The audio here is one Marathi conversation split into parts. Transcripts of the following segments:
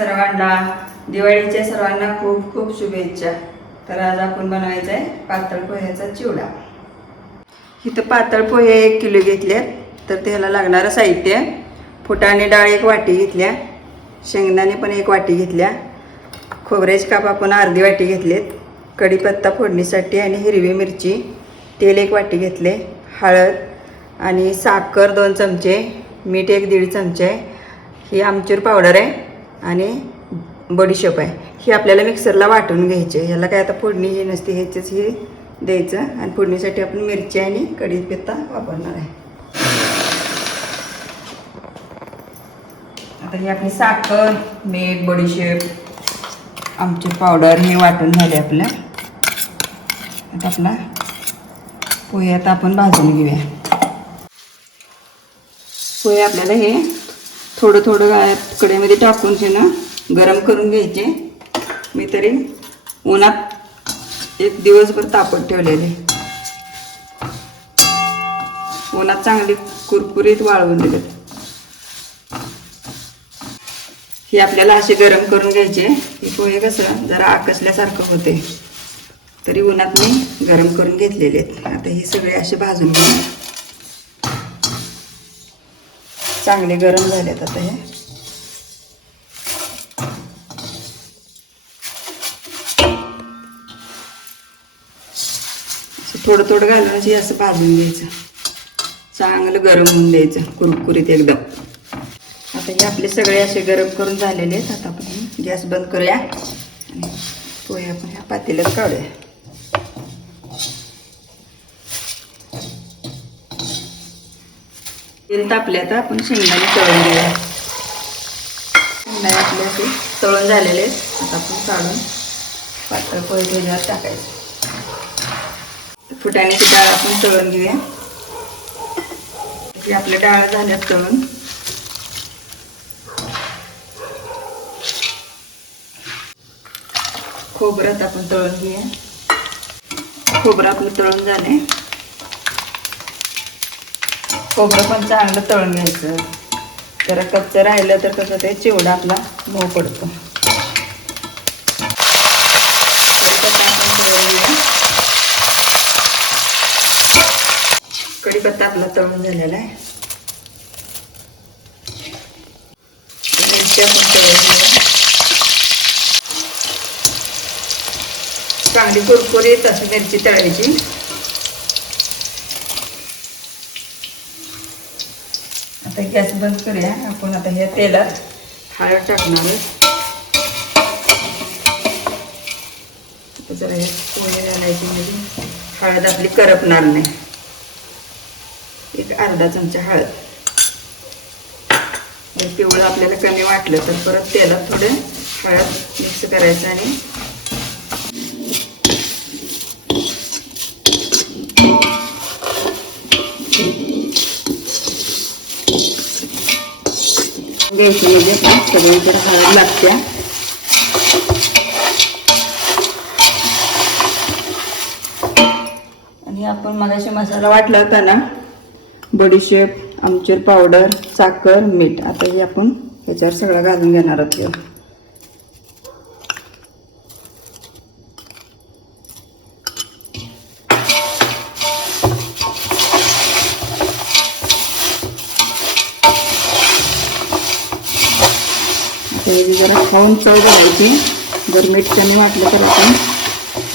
सर्वांना दिवाळीच्या सर्वांना खूप खूप शुभेच्छा. तर आज आपण बनवायचं आहे पातळ पोह्याचा चिवडा. इथं पातळ पोहे एक किलो घेतल्यात. तर त्याला लागणारं साहित्य फुटाणे डाळ एक वाटी घेतल्या शेंगदाणे पण एक वाटी घेतल्या खोबऱ्याचे काप आपण अर्धी वाटी घेतलेत कढीपत्ता फोडणीसाठी आणि हिरवी मिरची तेल एक वाटी घेतले हळद आणि साखर दोन चमचे मीठ एक दीड चमचे ही आमचूर पावडर आहे. आणि बडीशेप आहे. ही आपल्याला मिक्सरला वाटून घ्यायची. आहे ह्याला काय आता फोडणी ही नसते ह्याचंच हे द्यायचं. आणि फोडणीसाठी आपण मिरची आणि कढीपत्ता वापरणार आहे. आता ही आपली साखर मीठ बडीशेप आमची पावडर हे वाटून झाले आपलं. आता आपला पोहे आता आपण भाजून घेऊया. पोहे आपल्याला हे थोडं थोडं गा- कढईमध्ये टाकून ते ना. गरम करून घ्यायचे. मी तरी उन्हात एक दिवसभर तापत ठेवलेले. उन्हात चांगली कुरकुरीत वाळवून दिले हे आपल्याला असे गरम करून घ्यायचे. हे पोहे कसं जरा आकसल्यासारखं होते. तरी उन्हात मी गरम करून घेतलेले आहेत. आता हे सगळे असे भाजून घेऊ चांगले गरम झालेत आता हे. असं थोडं थोडं घालून हे असं भाजून घ्यायचं. चांगलं गरम होऊन द्यायचं कुरकुरीत एकदम. आता हे आपले सगळे असे गरम करून झालेले आहेत. आता आपण गॅस बंद करूया. आणि पोहे आपण ह्या पातेल्यात काढूया. तेल तापले आता. आपण शेंगदाणे तळून घेऊया. शेंगदाणे आपले असे तळून झालेले आहेत. आता आपण काढून पातळ पोहे त्याच्यावर टाकायचे. फुटाण्याची डाळ आपण तळून घेऊया. की आपल्या डाळ झाल्यात तळून. खोबरं आता आपण तळून घेऊया. खोबरं आपलं तळून झाले खोबरं पण चांगलं तळून घ्यायचं. जरा कच्चं राहिलं तर कसं ते चिवडा आपला मऊ पडतो. कढीपत्ता आपला तळून झालेला आहे. मिरची आपण तळून घेऊया चांगली कुरकुरीत अशी मिरची तळायची. आता गॅस बंद करूया. आपण आता ह्या तेलात हळद टाकणार आहे. आता जरा हे पोहे घालायची म्हणजे हळद आपली करपणार नाही. एक अर्धा चमचा हळद. जर पिवळं आपल्याला कमी वाटलं तर परत तेलात थोडं हळद मिक्स करायचं आणि पेशीमध्ये पण सगळी सगळीकडे हळद लागत्या. आणि आपण मगाशी मसाला वाटला होता ना बडीशेप आमचूर पावडर साखर मीठ आता हे आपण ह्याच्यावर सगळं घालून घेणार आहोत. आता जरा खाऊन चव घालायची जर मीठ कमी वाटलं तर आपण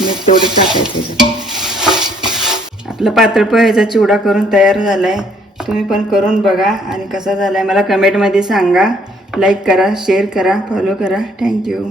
मीठ तेवढं टाकायचं आपलं आपला पातळ पोह्याचा चिवडा करून तयार झाला आहे तुम्ही पण करून बघा आणि कसा झाला आहे मला कमेंटमध्ये सांगा. लाईक करा शेअर करा फॉलो करा. थँक्यू